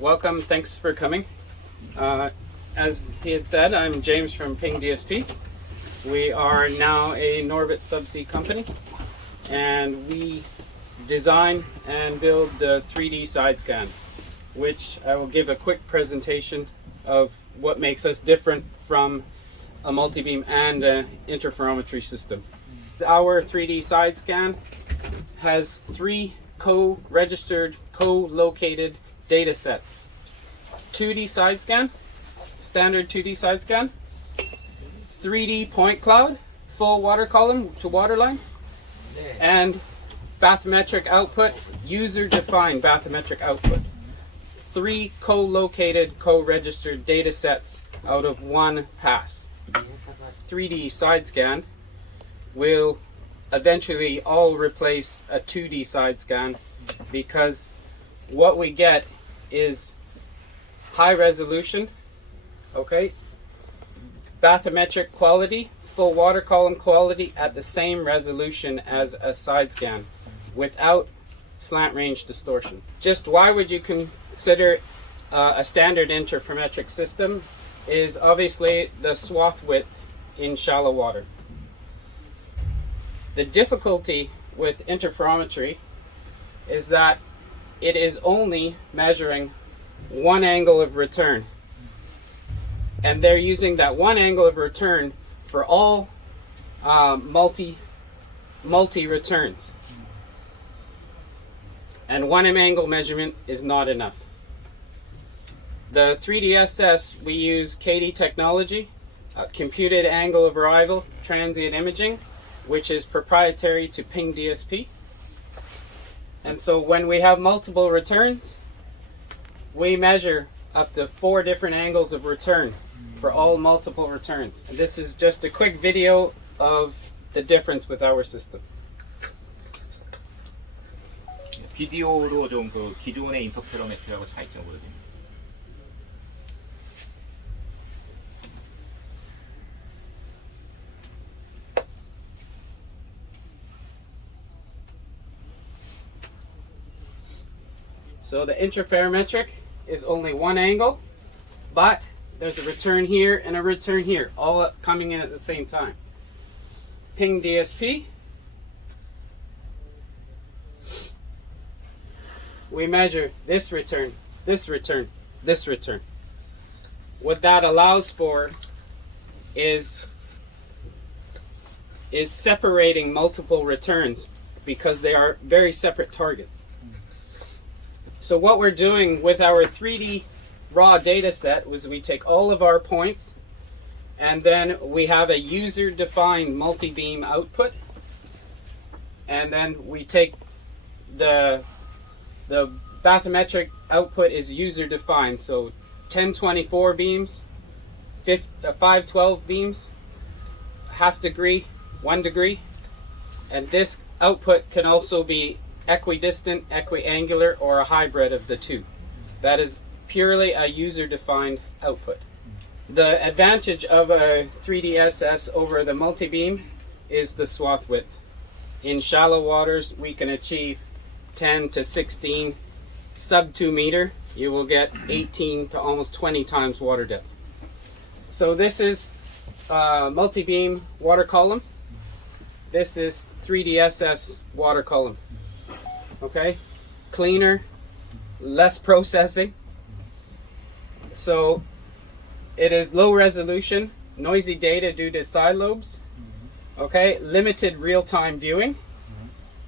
Welcome, thanks for coming. As he had said, I'm James from Ping DSP. We are now a Norbit subsea company, and we design and build the 3D side scan, which I will give a quick presentation of what makes us different from a multi-beam and an interferometry system. Our 3D side scan has 3 co-registered, co-located data sets. 2D side scan, standard 2D side scan, 3D point cloud, full water column to waterline, and bathymetric output, user-defined bathymetric output. 3 co-located, co-registered data sets out of one pass. 3D side scan will eventually all replace a 2D side scan, because what we get is high resolution, okay, bathymetric quality, full water column quality at the same resolution as a side scan without slant range distortion. Just why would you consider a standard interferometric system is obviously the swath width in shallow water. The difficulty with interferometry is that it is only measuring one angle of return, and they're using that one angle of return for all multi returns, and 1 angle measurement is not enough. The 3DSS, we use KD technology, computed angle of arrival transient imaging, which is proprietary to Ping DSP. And so when we have multiple returns, we measure up to 4 different angles of return for all multiple returns. And this is just a quick video of the difference with our system. 비디오로 좀 그 기존의 인터페로메트리하고 차이점을 보여드립니다. So the interferometric is only one angle, but there's a return here and a return here, all coming in at the same time. Ping DSP, we measure this return, this return, this return. What that allows for is separating multiple returns because they are very separate targets. So what we're doing with our 3D raw data set was we take all of our points, and then we have a user-defined multi-beam output, and then we take the bathymetric output is user-defined, so 1024 beams, 512 beams, half degree, 1 degree, and this output can also be equidistant, equiangular, or a hybrid of the two. That is purely a user-defined output. The advantage of a 3DSS over the multi-beam is the swath width. In shallow waters, we can achieve 10 to 16, sub 2 meter, you will get 18 to almost 20 times water depth. So this is multi-beam water column. This is 3DSS water column. Okay, cleaner, less processing. So it is low resolution, noisy data due to side lobes. Okay, limited real-time viewing,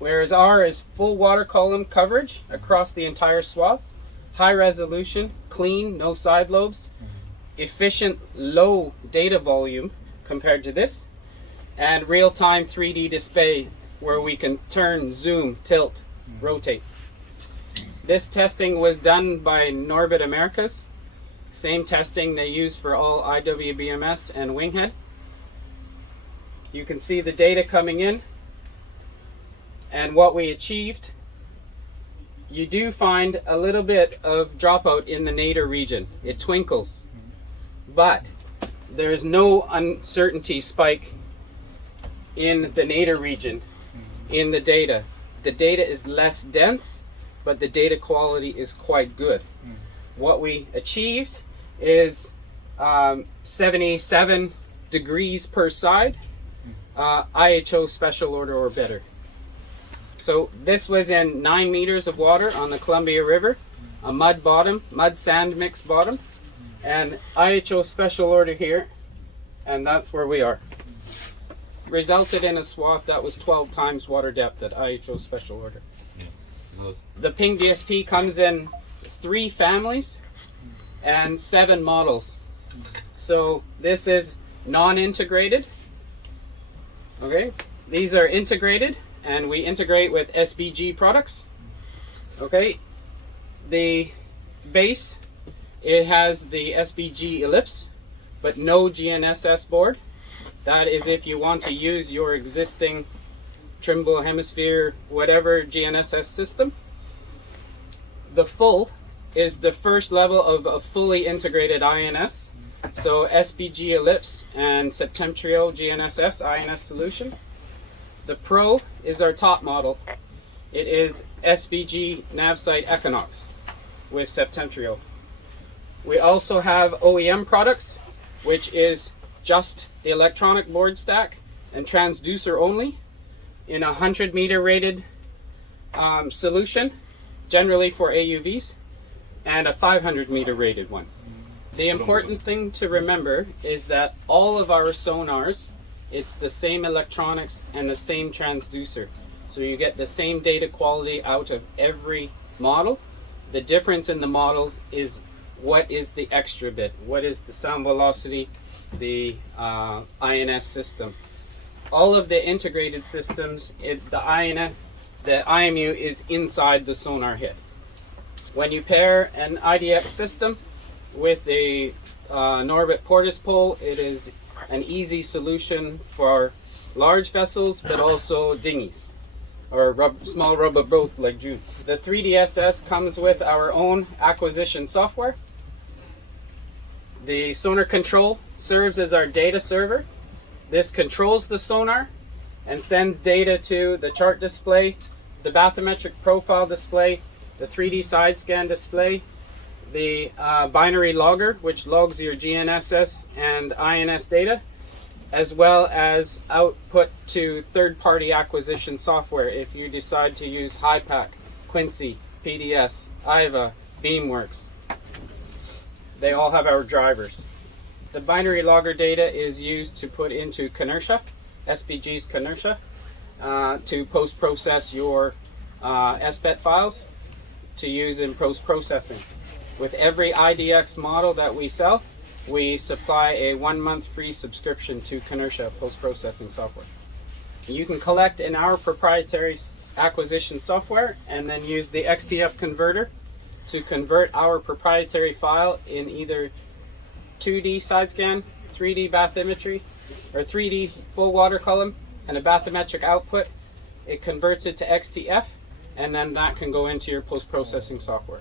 whereas R is full water column coverage across the entire swath, high resolution, clean, no side lobes, efficient, low data volume compared to this, and real-time 3D display where we can turn, zoom, tilt, rotate. This testing was done by Norbit Americas. Same testing they use for all IWBMS and Winghead. You can see the data coming in and what we achieved. You do find a little bit of dropout in the nadir region. It twinkles, but there is no uncertainty spike in the nadir region in the data. The data is less dense, but the data quality is quite good. what we achieved is 77 degrees per side, IHO special order or better. So this was in 9 meters of water on the Columbia River, a mud bottom, mud sand mix bottom, and IHO special order here, and that's where we are. Resulted in a swath that was 12 times water depth at IHO special order. The Ping DSP comes in 3 families and 7 models. So this is non-integrated. Okay, these are integrated, and we integrate with SBG products. Okay, the base, it has the SBG ellipse, but no GNSS board. That is if you want to use your existing Trimble, Hemisphere, whatever GNSS system. The full is the first level of a fully integrated INS. So SBG ellipse and Septentrio GNSS INS solution. The Pro is our top model. It is SBG NavSight Equinox with Septentrio. We also have OEM products, which is just the electronic board stack and transducer only in a 100-meter rated solution, generally for AUVs, and a 500-meter rated one. The important thing to remember is that all of our sonars, it's the same electronics and the same transducer. So you get the same data quality out of every model. The difference in the models is what is the extra bit, what is the sound velocity, the INS system. All of the integrated systems, the IMU is inside the sonar head. When you pair an IDX system with a Norbit Portis pole, it is an easy solution for large vessels, but also dinghies or small rubber boat like Jude. The 3DSS comes with our own acquisition software. The sonar control serves as our data server. This controls the sonar and sends data to the chart display, the bathymetric profile display, the 3D side scan display, the binary logger, which logs your GNSS and INS data, as well as output to third-party acquisition software if you decide to use HiPAC, Quincy, PDS, IVA, Beamworks. They all have our drivers. The binary logger data is used to put into Kinersha, SBG's Kinersha, to post-process your SBET files to use in post-processing. With every IDX model that we sell, we supply a 1-month free subscription to Kinersha post-processing software. You can collect in our proprietary acquisition software and then use the XTF converter to convert our proprietary file in either 2D side scan, 3D bathymetry, or 3D full water column and a bathymetric output. It converts it to XTF, and then that can go into your post-processing software.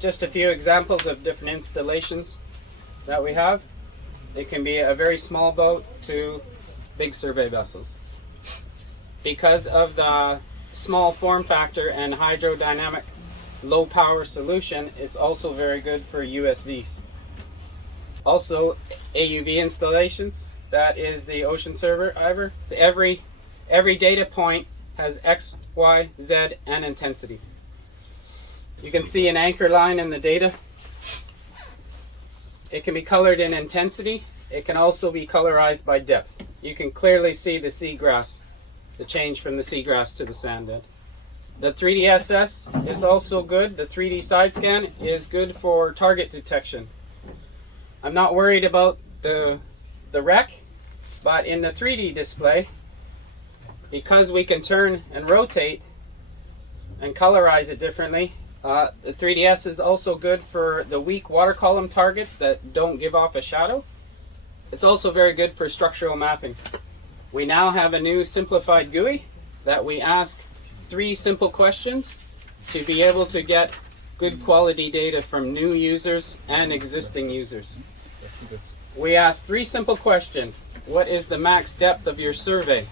Just a few examples of different installations that we have. It can be a very small boat to big survey vessels. Because of the small form factor and hydrodynamic low power solution, it's also very good for USVs. Also, AUV installations, that is the ocean server. Every data point has X, Y, Z, and intensity. You can see an anchor line in the data. It can be colored in intensity. It can also be colorized by depth. You can clearly see the seagrass, the change from the seagrass to the sand bed. The 3DSS is also good. The 3D side scan is good for target detection. I'm not worried about the wreck, but in the 3D display, because we can turn and rotate and colorize it differently, the 3DS is also good for the weak water column targets that don't give off a shadow. It's also very good for structural mapping. We now have a new simplified GUI that we ask 3 simple questions to be able to get good quality data from new users and existing users. We ask 3 simple questions. What is the max depth of your survey?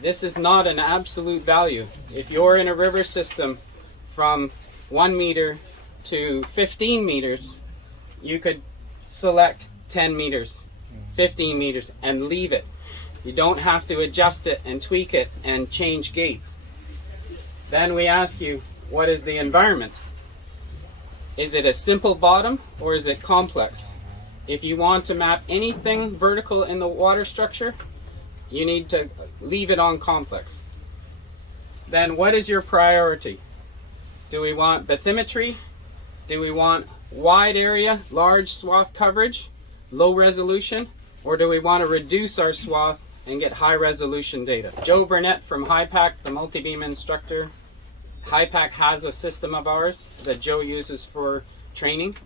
This is not an absolute value. If you're in a river system from 1 meter to 15 meters, you could select 10 meters, 15 meters, and leave it. You don't have to adjust it and tweak it and change gates. Then we ask you, what is the environment? Is it a simple bottom or is it complex? If you want to map anything vertical in the water structure, you need to leave it on complex. Then what is your priority? Do we want bathymetry? Do we want wide area, large swath coverage, low resolution? Or do we want to reduce our swath and get high resolution data? Joe Burnett from HiPAC, the multi-beam instructor. HiPAC has a system of ours that Joe uses for training,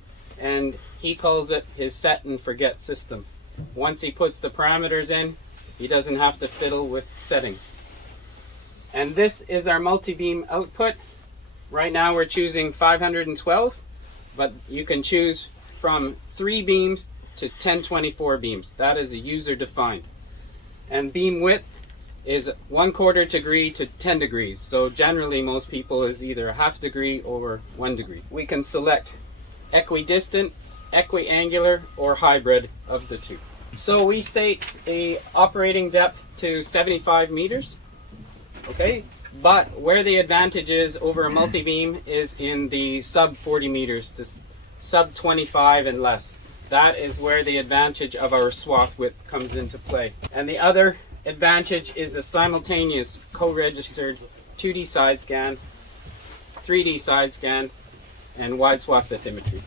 and he calls it his set and forget system. Once he puts the parameters in, he doesn't have to fiddle with settings. And this is our multi-beam output. Right now we're choosing 512, but you can choose from 3 beams to 1024 beams. That is a user defined. And beam width is 1/4 degree to 10 degrees. So generally most people is either a 1/2 degree or 1 degree. We can select equidistant, equiangular, or hybrid of the two. So we state a operating depth to 75 meters. Okay, but where the advantage is over a multi-beam is in the sub 40 meters to sub 25 and less. That is where the advantage of our swath width comes into play. And the other advantage is the simultaneous co-registered 2D side scan, 3D side scan, and wide swath bathymetry.